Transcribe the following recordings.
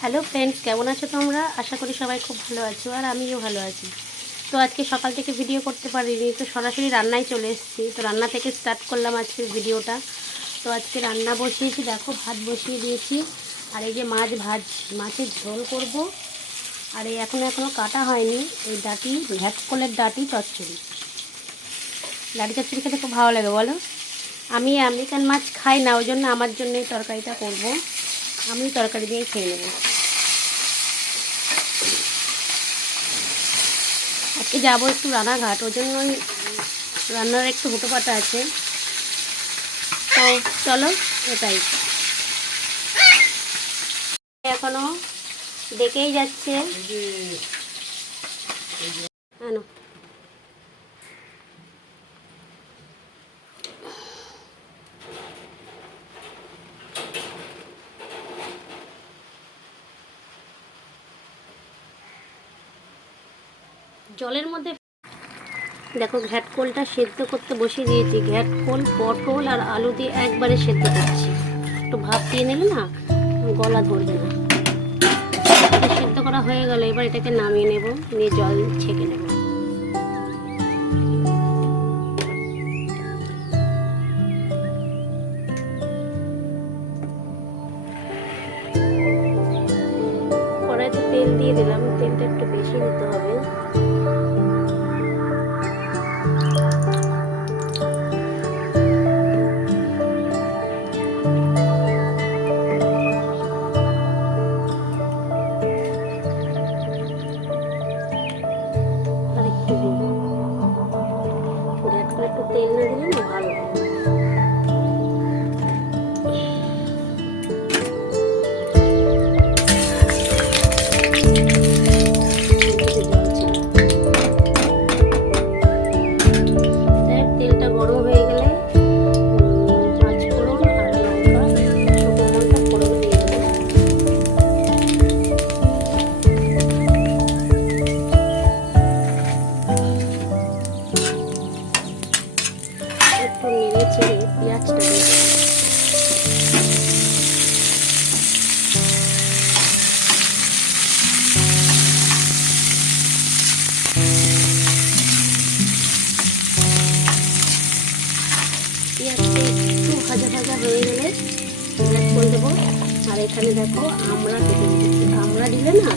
Hello friends, কেমন আছো তোমরা? আশা করি সবাই খুব ভালো আছো আর আমিও ভালো আছি। তো আজকে সকাল থেকে ভিডিও করতে পারিনি, তো সরাসরি রান্নায় চলে এসেছি। তো রান্না থেকে স্টার্ট করলাম আজকের ভিডিওটা। তো আজকে রান্না বসিয়েছি, দেখো ভাত বসিয়ে দিয়েছি। আর এই যে মাছের ঝোল করব। আর এই এখনও কাটা হয়নি এই ডাঁটি, ভ্যাটকলের ডাঁটি চচ্চড়ি। ডাঁটি চচ্চড়ি খেতে খুব ভালো লাগে বলো। আমি আমেরিকান মাছ খাই না, ওই জন্য আমার জন্য এই তরকারিটা করব। আমি তরকারি দিয়ে খেয়ে নেব। আজকে যাবো একটু রানাঘাট, ওই জন্যই রান্নার একটু হুটোপাটা আছে। তো চলো, এটাই এখনো ডেকেই যাচ্ছে। আনো জলের মধ্যে দেখো ঘ্যাটকোলটা সেদ্ধ করতে বসিয়ে দিয়েছি। ঘ্যাটকোল, পটল আর আলু দিয়ে একবারে সেদ্ধ করছি। একটু ভাপ দিয়ে নিলে না গলা ধরবে না। এটা সেদ্ধ করা হয়ে গেল, এবার এটাকে নামিয়ে নেব, নিয়ে জল ছেঁকে নেব। কড়াইতে তেল দিয়ে দিলাম, তেলটা একটু বেশি দিতে হবে। একটু তেল না দিলে না ভালো হয়। তেলটা গরম হয়ে গেলে পাঁচফোড়ন আর লঙ্কা, শুকনো লঙ্কা ফোড়ন দিয়ে দেবো। একটু নেড়ে চেড়ে পেঁয়াজটা দিয়ে দেবো। পেঁয়াজটা একটু ভাজা ভাজা হয়ে গেলে করে দেবো। আর এখানে দেখো আমড়া কেটে দিচ্ছি। আমড়া দিলে না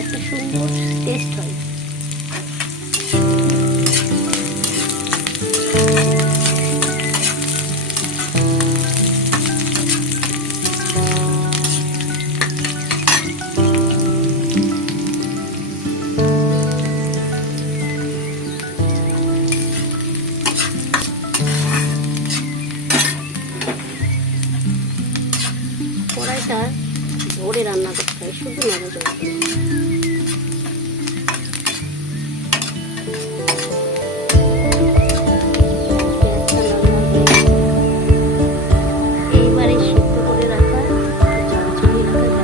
একটা সুন্দর টেস্ট হয়। কড়াইটা ভরে রান্না করতে হয়, শুধু নাড়াচাড়া করে। এইবারে সিদ্ধ করে রাখা ঝালঝালি রাখা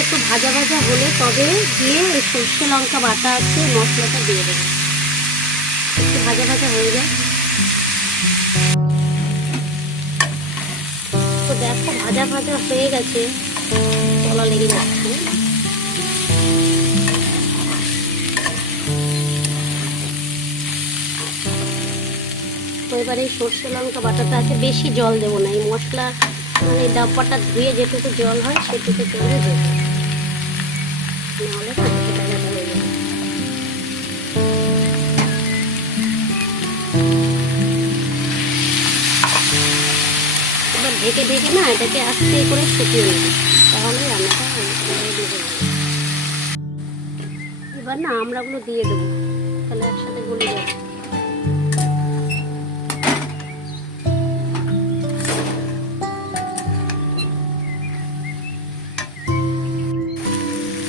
একটু ভাজা ভাজা হলে তবে দিয়ে এই সর্ষে লঙ্কা বাটা আছে মশলাটা দিয়ে দেবো। একটু ভাজা ভাজা হয়ে যায়। তো দেখো ভাজা ভাজা হয়ে গেছে, তলা লেগে যাচ্ছে। তো এবার এই সর্ষে লঙ্কা বাটাটা আছে, বেশি জল দেবো না। এই মশলা মানে ডাব্বাটা ধুয়ে যেটুকু জল হয় সেটুকু জলে দেবো, নাহলে হয়ে যাবে। এবার ঢেকে ঢেকে না এটাকে আস্তে করে শুকিয়ে নেবে, তাহলে রান্নাটা রেডি হয়ে যাবে। এবার না আমড়াগুলো দিয়ে দেবো, তাহলে একসাথে গলে যাবে।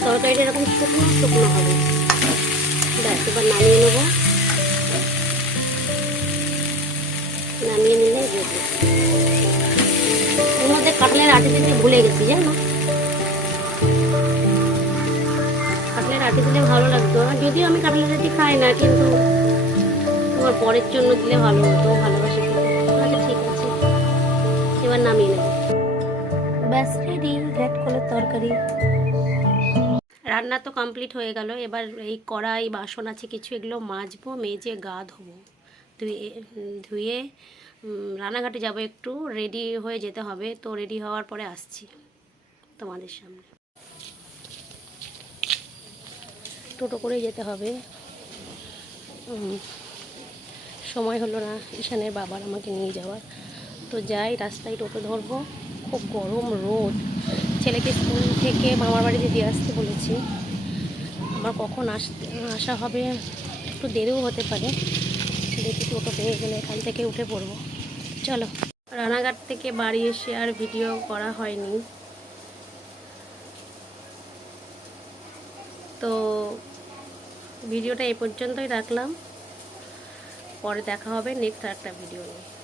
তরকারিটা এরকম শুকনো শুকনো হবে। ব্যাস, এবার নামিয়ে নেবো। নামিয়ে নিলে রেডি। এর মধ্যে কাঁঠালের আটি দিতে ভুলে গেছি, জানো? কাঁঠালের আটি দিলে ভালো লাগতো, যদিও আমি কাঁঠালের আটি খাই না, কিন্তু তোমার বরের জন্য দিলে ভালো হতো, ভালোবাসে খেতে। আচ্ছা ঠিক আছে, এবার নামিয়ে নেব। ব্যাস রেডি রেড কলের তরকারি। রান্না তো কমপ্লিট হয়ে গেল। এবার এই কড়াই বাসন আছে কিছু, এগুলো মাজবো, মেজে গা ধোবো। ধুয়ে রান্নাঘাটে যাব, একটু রেডি হয়ে যেতে হবে। তো রেডি হওয়ার পরে আসছি তোমাদের সামনে। টোটো করে যেতে হবে, সময় হলো না ঈশানের বাবার আমাকে নিয়ে যাওয়ার। তো যাই, রাস্তায় টোটো ধরবো। খুব গরম রোদ। ছেলেকে স্কুল থেকে মামার বাড়িতে দিয়ে আসতে বলেছি। আমার কখন আসা হবে, একটু দেরিও হতে পারে। দেখি টোটো পেয়ে গেলে এখান থেকে উঠে পড়বো। চলো। রানাঘাট থেকে বাড়ি এসে আর ভিডিও করা হয়নি, তো ভিডিওটা এই পর্যন্তই রাখলাম। পরে দেখা হবে নেক্সট একটা ভিডিও নিয়ে।